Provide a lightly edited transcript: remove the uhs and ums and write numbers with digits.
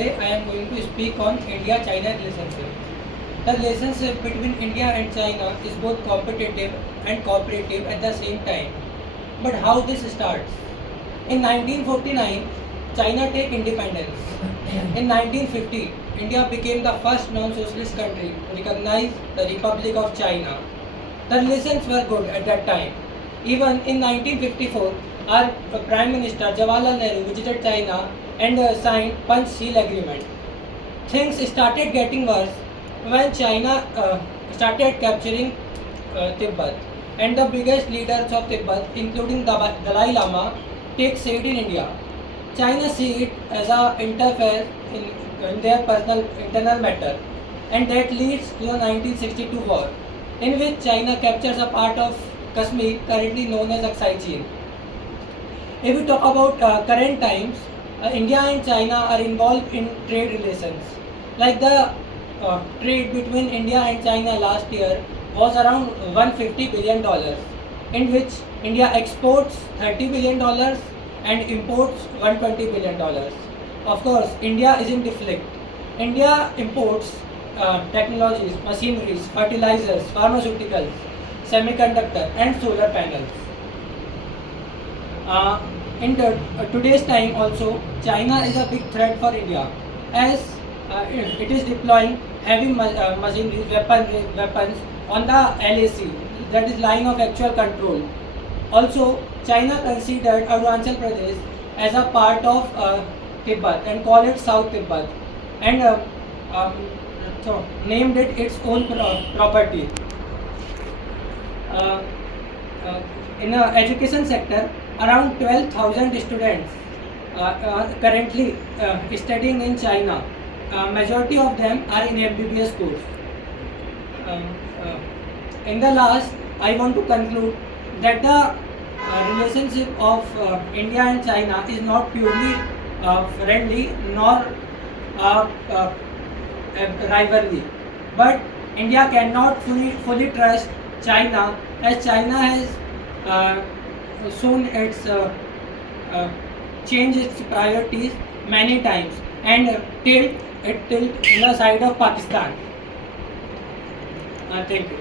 today I am going to speak on India-China relationship. The relationship between India and China is both competitive and cooperative at the same time. But how this starts? In 1949, China take independence. In 1950, India became the first non-socialist country to recognize the Republic of China. The relations were good at that time. Even in 1954, our Prime Minister Jawaharlal Nehru visited China and signed Panchsheel Agreement. Things started getting worse when China started capturing Tibet, and the biggest leaders of Tibet, including the Dalai Lama, take seat in India. China see it as a interfere in their personal internal matter, and that leads to the 1962 war, in which China captures a part of Kashmir, currently known as Aksai Chin. If we talk about current times, India and China are involved in trade relations. Like the trade between India and China last year was around $150 billion, in which India exports $30 billion and imports $120 billion. Of course, India is in deflect. India imports technologies, machineries, fertilizers, pharmaceuticals, semiconductor and solar panels. In today's time also, China is a big threat for India, as it is deploying heavy machinery weapons on the LAC, that is line of actual control. Also, China considered Arunachal Pradesh as a part of Tibet and called it South Tibet, and so named it its own property. In the education sector, around 12,000 students are currently studying in China. Majority of them are in MBBS course. In the last, I want to conclude that the relationship of India and China is not purely friendly nor a rivalry, but India cannot fully trust China, as China has shown its change its priorities many times and tilt in the side of Pakistan. Thank you.